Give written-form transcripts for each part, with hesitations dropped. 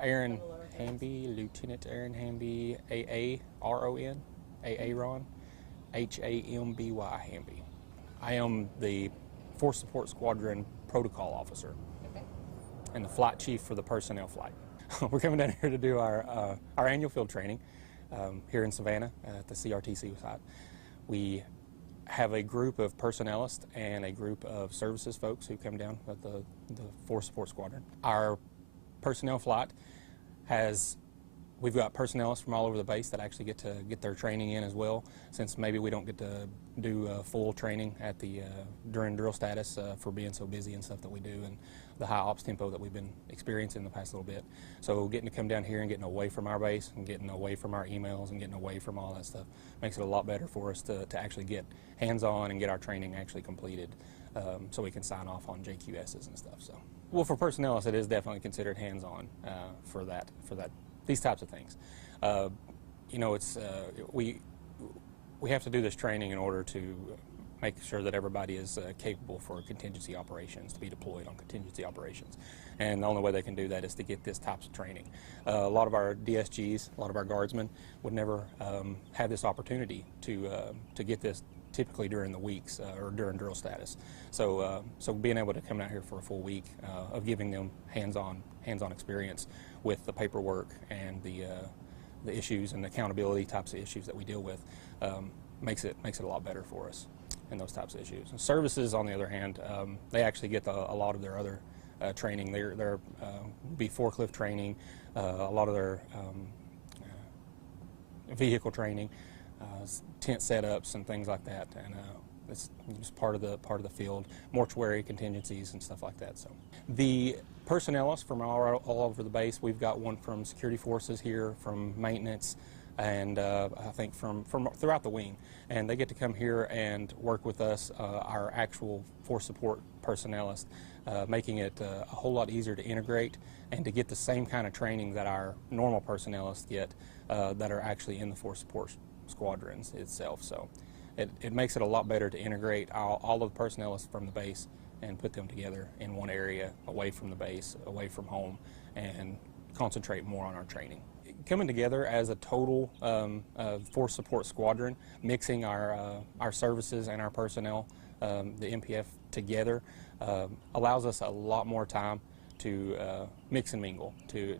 Aaron Hamby, Lieutenant Aaron Hamby, A-A-R-O-N, A-A-Ron, H-A-M-B-Y, Hamby. I am the Force Support Squadron Protocol Officer and the Flight Chief for the Personnel Flight. We're coming down here to do our annual field training here in Savannah at the CRTC site. We have a group of personnelists and a group of services folks who come down with the Force Support Squadron. Our personnel flight we've got personnelists from all over the base that actually get to get their training in as well, since maybe we don't get to do full training at during drill status for being so busy and stuff that we do, and the high ops tempo that we've been experiencing the past little bit. So getting to come down here and getting away from our base and getting away from our emails and getting away from all that stuff makes it a lot better for us to actually get hands-on and get our training actually completed, so we can sign off on JQSs and stuff. So, well, for personnelists, it is definitely considered hands-on for these types of things. You know, we have to do this training in order to make sure that everybody is capable for contingency operations, to be deployed on contingency operations. And the only way they can do that is to get this types of training. A lot of our DSGs, a lot of our guardsmen would never have this opportunity to get this typically during the weeks or during drill status. So being able to come out here for a full week of giving them hands-on experience with the paperwork and the issues and the accountability types of issues that we deal with makes it a lot better for us in those types of issues. And services, on the other hand, they actually get a lot of their other training. There be forklift training, a lot of their vehicle training, tent setups and things like that, and it's just part of the field, mortuary contingencies and stuff like that. So the personnelists from all over the base, we've got one from security forces here, from maintenance, and I think from throughout the wing, and they get to come here and work with us, our actual force support personnelists, making it a whole lot easier to integrate and to get the same kind of training that our normal personnelists get that are actually in the force support squadrons itself. So it makes it a lot better to integrate all of the personnelists from the base and put them together in one area, away from the base, away from home, and concentrate more on our training. Coming together as a total force support squadron, mixing our services and our personnel, the MPF together, allows us a lot more time to mix and mingle, to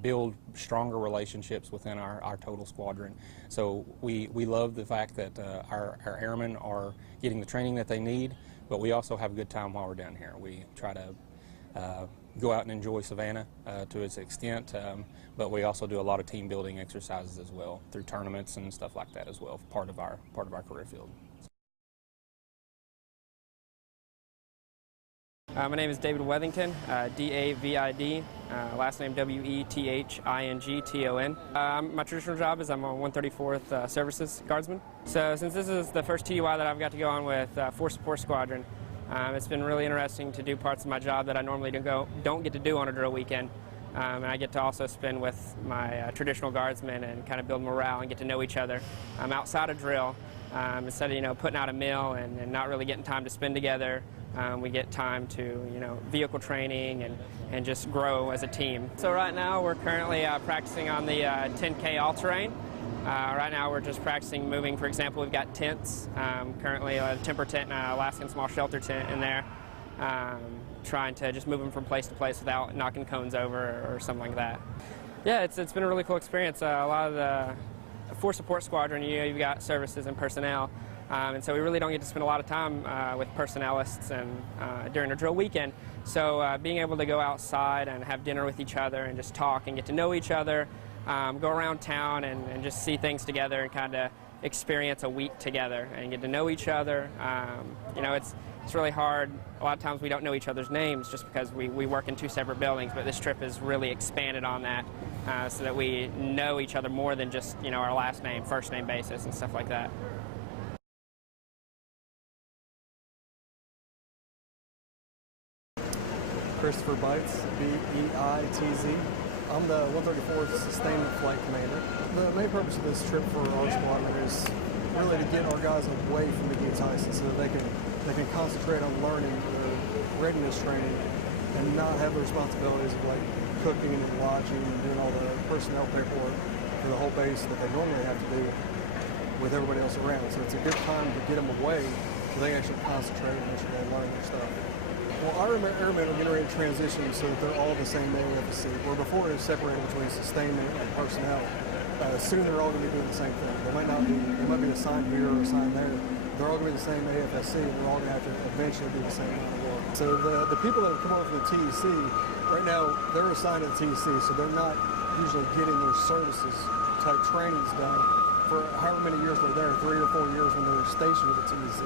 build stronger relationships within our total squadron. So we love the fact that our airmen are getting the training that they need, but we also have a good time while we're down here. We try to go out and enjoy Savannah to its extent, but we also do a lot of team building exercises as well through tournaments and stuff like that as well, part of our career field. My name is David Wethington, D-A-V-I-D, last name W-E-T-H-I-N-G-T-O-N. My traditional job is I'm a 134th Services Guardsman. So since this is the first TDY that I've got to go on with Force Support Squadron, it's been really interesting to do parts of my job that I normally don't get to do on a drill weekend. And I get to also spend with my traditional guardsmen and kind of build morale and get to know each other outside of drill. Instead of putting out a meal and not really getting time to spend together, we get time to vehicle training and just grow as a team. So right now we're currently practicing on the 10K all-terrain. Right now we're just practicing moving. For example, we've got tents, currently a temper tent and an Alaskan small shelter tent in there, trying to just move them from place to place without knocking cones over or something like that. Yeah, it's been a really cool experience. A lot of the Force Support Squadron, you've got services and personnel, and so we really don't get to spend a lot of time with personnelists and during a drill weekend. So being able to go outside and have dinner with each other and just talk and get to know each other, go around town and just see things together and kind of experience a week together and get to know each other. It's really hard. A lot of times we don't know each other's names just because we work in two separate buildings, but this trip has really expanded on that so that we know each other more than just our last name, first name basis and stuff like that. Christopher Bites, B-E-I-T-Z. I'm the 134th Sustainment Flight Commander. The main purpose of this trip for our squadron is really to get our guys away from the Tyson so that they can concentrate on learning the readiness training and not have the responsibilities of like cooking and lodging and doing all the personnel paperwork for the whole base that they normally have to do with everybody else around. So it's a good time to get them away so they actually concentrate and actually learn their stuff. Well, our airmen are getting ready to transition so that they're all the same AFSC, where before it was separated between sustainment and personnel. Soon they're all going to be doing the same thing. They might be assigned here or assigned there. They're all going to be the same AFSC, and we're all going to have to eventually do the same amount of work. So the people that have come over from the TEC, right now, they're assigned to the TEC, so they're not usually getting their services type trainings done for however many years they're there, 3 or 4 years when they're stationed at the TEC.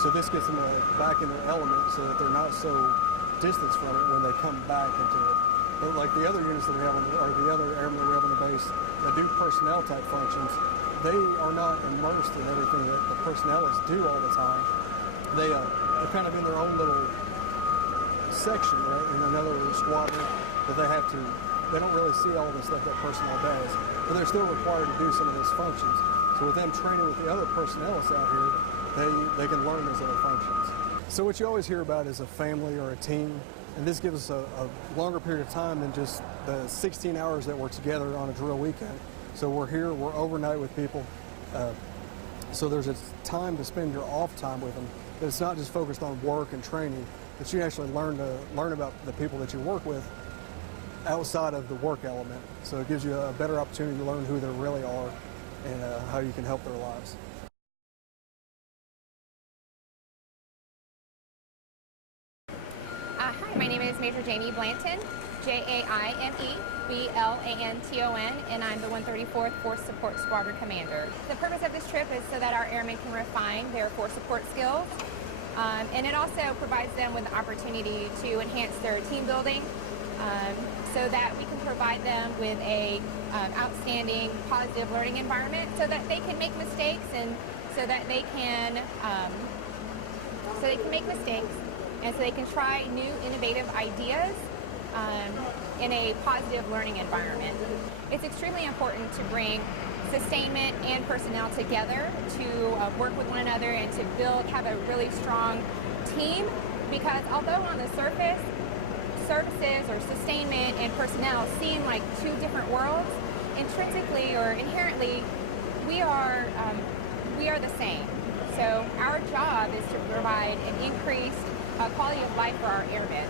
So this gets them back in their element so that they're not so distanced from it when they come back into it. But like the other units that we have, or the other airmen that we have on the base that do personnel type functions, they are not immersed in everything that the personnelists do all the time. They're kind of in their own little section, right, in another squadron that they don't really see all the stuff that personnel does, but they're still required to do some of those functions. So with them training with the other personnelists out here, they can learn those other functions. So what you always hear about is a family or a team, and this gives us a longer period of time than just the 16 hours that we're together on a drill weekend. So we're here, we're overnight with people, so there's a time to spend your off time with them. That it's not just focused on work and training, that you actually learn about the people that you work with outside of the work element. So it gives you a better opportunity to learn who they really are and how you can help their lives. Hi, my name is Major Jamie Blanton, Jaime-Blanton, and I'm the 134th Force Support Squadron Commander. The purpose of this trip is so that our airmen can refine their force support skills, and it also provides them with the opportunity to enhance their team building, so that we can provide them with a outstanding, positive learning environment, so that they can make mistakes and so they can make mistakes. And so they can try new, innovative ideas in a positive learning environment. It's extremely important to bring sustainment and personnel together to work with one another and to have a really strong team, because although on the surface, services or sustainment and personnel seem like two different worlds, intrinsically or inherently, we are the same. So our job is to provide an increased quality of life for our airmen.